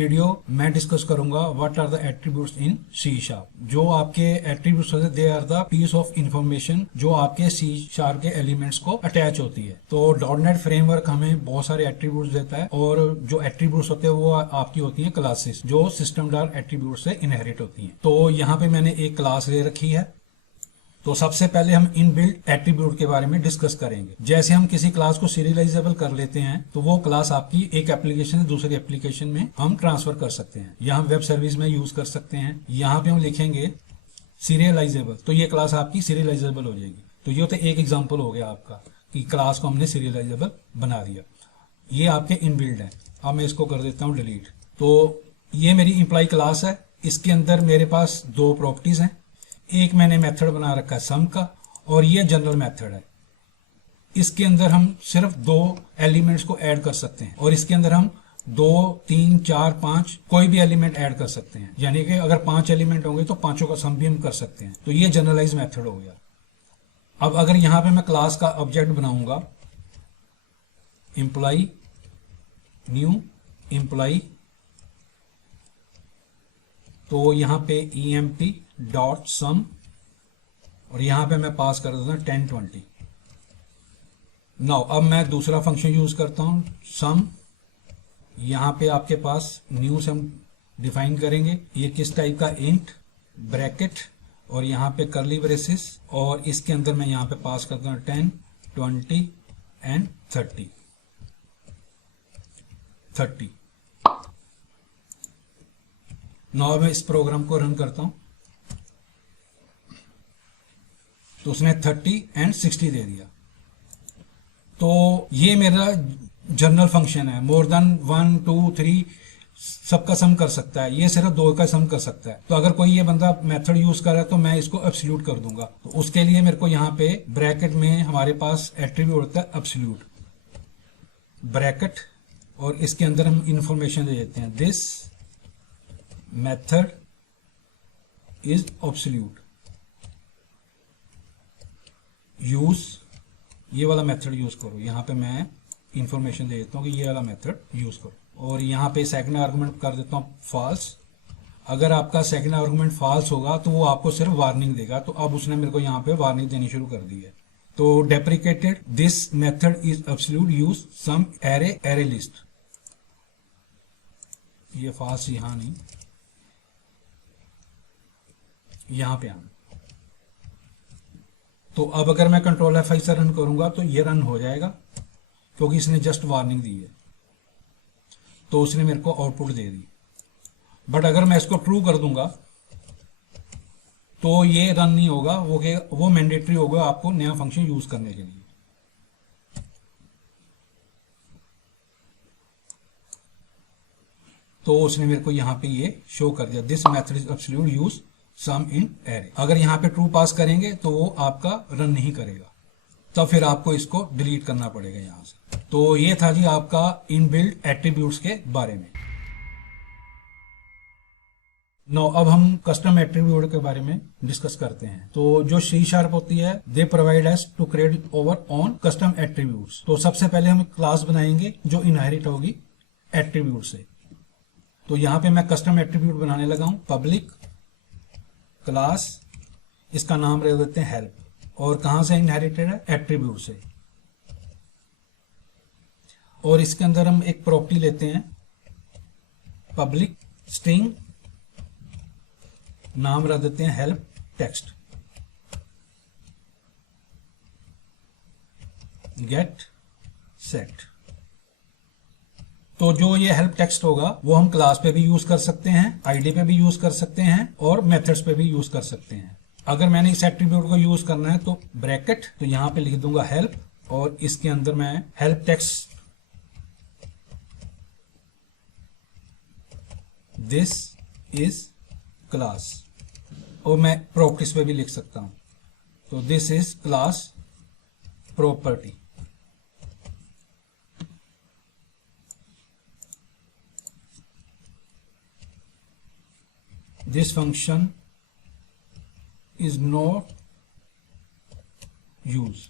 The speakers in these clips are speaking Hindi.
वीडियो मैं डिस्कस करूंगा what are the attributes in C sharp. जो आपके एट्रीब्यूट्स होते हैं they are the piece of information जो आपके सी शार्प के एलिमेंट्स को अटैच होती है। तो डॉटनेट फ्रेमवर्क हमें बहुत सारे एट्रीब्यूट्स देता है और जो एट्रीब्यूट्स होते हैं वो आपकी होती है क्लासेस जो सिस्टम डॉट एट्रीब्यूट से इनहेरिट होती हैं। तो यहाँ पे मैंने एक क्लास ले रखी है। तो सबसे पहले हम इनबिल्ट एट्रीब्यूट के बारे में डिस्कस करेंगे। जैसे हम किसी क्लास को सीरियलाइजेबल कर लेते हैं तो वो क्लास आपकी एक एप्लीकेशन से दूसरी एप्लीकेशन में हम ट्रांसफर कर सकते हैं या हम वेब सर्विस में यूज कर सकते हैं। यहाँ पे हम लिखेंगे सीरियलाइजेबल तो ये क्लास आपकी सीरियलाइजेबल हो जाएगी। तो ये तो एक एग्जाम्पल हो गया आपका कि क्लास को हमने सीरियलाइजेबल बना दिया। ये आपके इनबिल्ट है। अब मैं इसको कर देता हूँ डिलीट। तो ये मेरी इम्प्लॉय क्लास है। इसके अंदर मेरे पास दो प्रॉपर्टीज हैं। एक मैंने मेथड बना रखा है सम का और ये जनरल मेथड है। इसके अंदर हम सिर्फ दो एलिमेंट्स को ऐड कर सकते हैं और इसके अंदर हम 2, 3, 4, 5 कोई भी एलिमेंट ऐड कर सकते हैं। यानी कि अगर 5 एलिमेंट होंगे तो पांचों का सम भी हम कर सकते हैं। तो ये जनरलाइज मेथड हो गया। अब अगर यहां पे मैं क्लास का ऑब्जेक्ट बनाऊंगा एम्प्लॉय न्यू एम्प्लॉय, तो यहां पे emp डॉट सम और यहां पे मैं पास कर देता हूं 10, 20। नाउ अब मैं दूसरा फंक्शन यूज करता हूं सम। यहां पे आपके पास न्यू सम डिफाइन करेंगे। ये किस टाइप का इंट ब्रैकेट और यहां पे करली ब्रेसेस और इसके अंदर मैं यहां पे पास करता हूं 10, 20 एंड 30। नाउ मैं इस प्रोग्राम को रन करता हूं तो उसने 30 एंड 60 दे दिया। तो ये मेरा जनरल फंक्शन है। मोर देन 1, 2, 3 सबका सम कर सकता है। ये सिर्फ 2 का सम कर सकता है। तो अगर कोई ये बंदा मेथड यूज कर रहा है तो मैं इसको एब्सोल्यूट कर दूंगा। तो उसके लिए मेरे को यहाँ पे ब्रैकेट में हमारे पास एट्रीब्यूट होता है एब्सोल्यूट ब्रैकेट और इसके अंदर हम इंफॉर्मेशन दे देते हैं this method is absolute use, ये वाला मेथड यूज करो। यहाँ पे मैं इंफॉर्मेशन दे देता हूँ कि ये वाला मेथड यूज करो और यहाँ पे सेकंड आर्गुमेंट कर देता हूँ फॉल्स। अगर आपका सेकंड आर्गुमेंट फॉल्स होगा तो वो आपको सिर्फ वार्निंग देगा। तो अब उसने मेरे को यहाँ पे वार्निंग देनी शुरू कर दी है। तो deprecated this method is absolute use some array list. ये फॉल्स यहाँ नहीं, यहाँ पे आना। तो अब अगर मैं कंट्रोल F5 से रन करूंगा तो ये रन हो जाएगा क्योंकि इसने जस्ट वार्निंग दी है। तो उसने मेरे को आउटपुट दे दी। बट अगर मैं इसको ट्रू कर दूंगा तो ये रन नहीं होगा। वो मैंडेटरी होगा आपको नया फंक्शन यूज करने के लिए। तो उसने मेरे को यहां पे ये शो कर दिया this method is absolute use some in array. अगर यहाँ पे ट्रू पास करेंगे तो वो आपका रन नहीं करेगा। तब फिर आपको इसको डिलीट करना पड़ेगा यहां से। तो ये था जी आपका इनबिल्ट एट्रीब्यूट्स के बारे में। नो अब हम कस्टम एट्रीब्यूट के बारे में डिस्कस करते हैं। तो जो सी शार्प होती है they provide us to create our own custom attributes. तो सबसे पहले हम क्लास बनाएंगे जो इनहेरिट होगी एट्रीब्यूट से। तो यहाँ पे मैं कस्टम एट्रीब्यूट बनाने लगा हूं पब्लिक क्लास, इसका नाम रख देते हैं हेल्प और कहां से इनहेरिटेड है एट्रीब्यूट से। और इसके अंदर हम एक प्रॉपर्टी लेते हैं पब्लिक स्ट्रिंग, नाम रख देते हैं हेल्प टेक्स्ट गेट सेट। तो जो ये हेल्प टेक्स्ट होगा वो हम क्लास पे भी यूज कर सकते हैं, आईडी पे भी यूज कर सकते हैं और मेथड्स पे भी यूज कर सकते हैं। अगर मैंने इस एट्रीब्यूट को यूज करना है तो ब्रैकेट, तो यहां पे लिख दूंगा हेल्प और इसके अंदर मैं help text this is class और मैं प्रॉपर्टीज पे भी लिख सकता हूं। तो this is class property. This function is not use।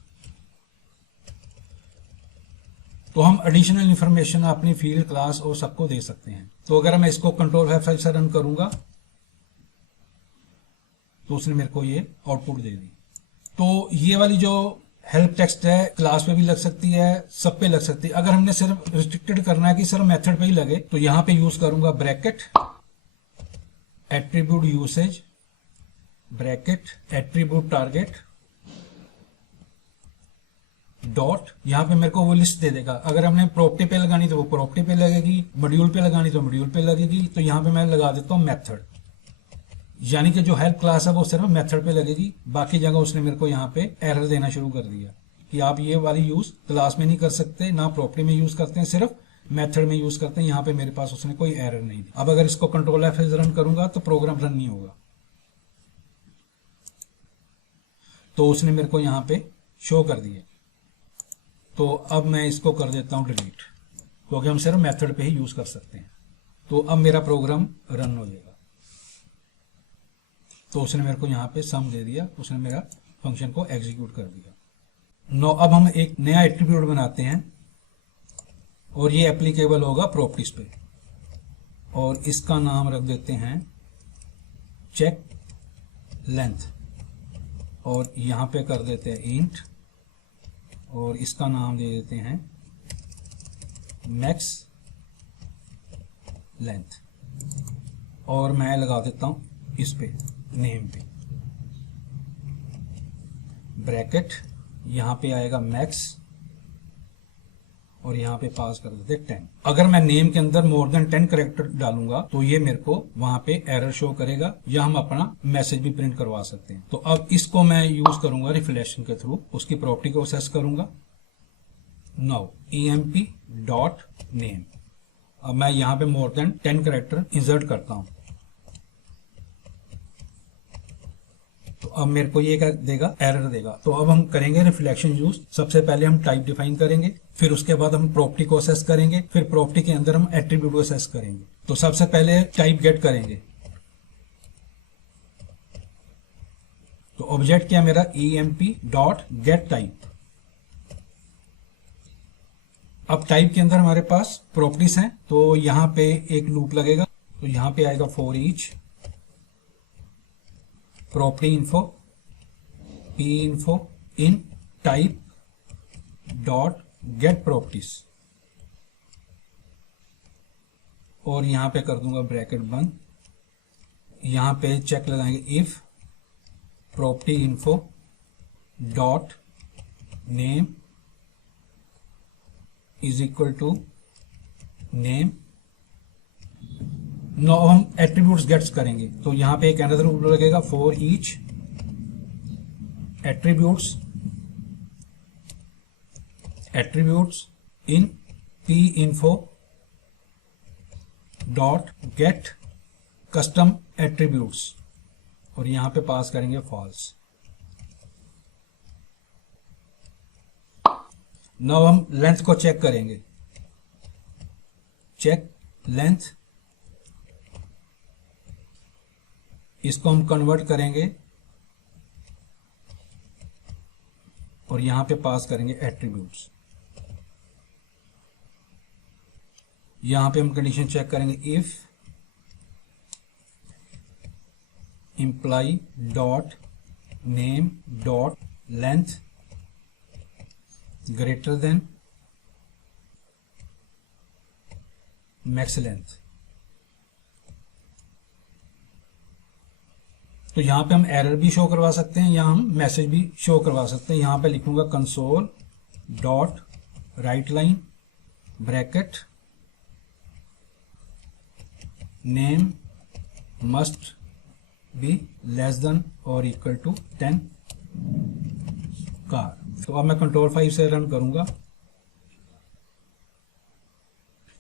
तो हम एडिशनल इंफॉर्मेशन अपनी फील्ड क्लास और सबको दे सकते हैं। तो अगर मैं इसको कंट्रोल F5 से रन करूंगा तो उसने मेरे को ये आउटपुट दे दी। तो ये वाली जो हेल्प टेक्स्ट है क्लास पे भी लग सकती है, सब पे लग सकती है। अगर हमने सिर्फ रिस्ट्रिक्टेड करना है कि सिर्फ मेथड पे ही लगे तो यहां पे यूज करूंगा bracket attribute usage bracket attribute target dot, यहां पे मेरे को वो लिस्ट दे देगा। अगर हमने प्रॉपर्टी पे लगानी तो वो प्रॉपर्टी पे लगेगी, मॉड्यूल पे लगानी तो मॉड्यूल पे लगेगी। तो यहां पे मैं लगा देता हूं मेथड, यानी कि जो हेल्प क्लास है वो सिर्फ मेथड पे लगेगी। बाकी जगह उसने मेरे को यहाँ पे एरर देना शुरू कर दिया कि आप ये वाली यूज क्लास में नहीं कर सकते, ना प्रॉपर्टी में यूज करते हैं, सिर्फ मेथड में यूज करते हैं। यहाँ पे मेरे पास उसने कोई एरर नहीं दी। अब अगर इसको कंट्रोल F रन करूंगा तो प्रोग्राम रन नहीं होगा। तो उसने मेरे को यहाँ पे शो कर दिया। तो अब मैं इसको कर देता हूँ डिलीट, क्योंकि हम सिर्फ मेथड पे ही यूज कर सकते हैं। तो अब मेरा प्रोग्राम रन हो जाएगा। तो उसने मेरे को यहाँ पे सम दे दिया, उसने मेरा फंक्शन को एग्जीक्यूट कर दिया। नो, अब हम एक नया एट्रीब्यूट बनाते हैं और ये एप्लीकेबल होगा प्रॉपर्टीज पे, और इसका नाम रख देते हैं चेक लेंथ, और यहाँ पे कर देते हैं इंट, और इसका नाम दे देते हैं मैक्स लेंथ, और मैं लगा देता हूं इस पे नेम पे ब्रैकेट, यहां पे आएगा मैक्स, और यहां पे पास कर देते 10। अगर मैं नेम के अंदर मोर देन 10 कैरेक्टर डालूंगा तो ये मेरे को वहां पे एरर शो करेगा, या हम अपना मैसेज भी प्रिंट करवा सकते हैं। तो अब इसको मैं यूज करूंगा रिफ्लेक्शन के थ्रू, उसकी प्रॉपर्टी को असेस करूंगा। नाउ emp डॉट नेम, अब मैं यहां पे मोर देन 10 कैरेक्टर इंसर्ट करता हूं। तो अब मेरे को ये क्या देगा, एरर देगा। तो अब हम करेंगे रिफ्लेक्शन यूज। सबसे पहले हम टाइप डिफाइन करेंगे, फिर उसके बाद हम प्रॉपर्टी को असेस करेंगे, फिर प्रॉपर्टी के अंदर हम एट्रीब्यूट को असेस करेंगे। तो सबसे पहले टाइप गेट करेंगे। तो ऑब्जेक्ट क्या मेरा emp डॉट गेट टाइप। अब टाइप के अंदर हमारे पास प्रॉपर्टीज हैं, तो यहां पे एक लूप लगेगा। तो यहां पे आएगा for each property info p info in type dot gate properties, और यहां पे कर दूंगा ब्रैकेट बंद। यहां पे चेक लगाएंगे if property info dot name is equal to name. No, हम एट्रीब्यूट्स गेट्स करेंगे। तो यहां पे एक अनदर रूल लगेगा for each attributes in p info dot get custom attributes, और यहां पे पास करेंगे फॉल्स। नाउ हम लेंथ को चेक करेंगे, चेक लेंथ, इसको हम कन्वर्ट करेंगे और यहां पे पास करेंगे एट्रीब्यूट्स। यहां पे हम कंडीशन चेक करेंगे if imply dot name dot length greater than max length. तो यहां पे हम एरर भी शो करवा सकते हैं, या हम मैसेज भी शो करवा सकते हैं। यहां पे लिखूंगा console dot right line bracket name must be less than और इक्वल टू 10 कार। तो अब मैं कंट्रोल 5 से रन करूंगा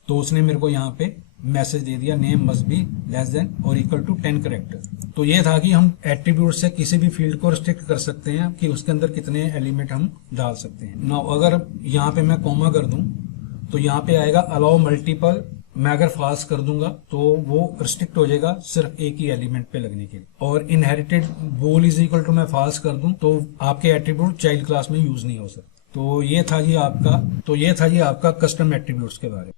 तो उसने मेरे को यहाँ पे मैसेज दे दिया name must be less than और इक्वल टू 10 कैरेक्टर। तो ये था कि हम एट्रीब्यूट से किसी भी फील्ड को रिस्ट्रिक्ट कर सकते हैं कि उसके अंदर कितने एलिमेंट हम डाल सकते हैं। नाउ अगर यहाँ पे मैं कॉमा कर दूं तो यहाँ पे आएगा अलाउ मल्टीपल। मैं अगर फाल्स कर दूंगा तो वो रिस्ट्रिक्ट हो जाएगा सिर्फ एक ही एलिमेंट पे लगने के लिए। और इनहेरिटेड बोल इज इक्वल टू मैं फाल्स कर दूं तो आपके एट्रीब्यूट चाइल्ड क्लास में यूज नहीं हो सकते। तो ये था जी आपका कस्टम एट्रीब्यूट्स के बारे में।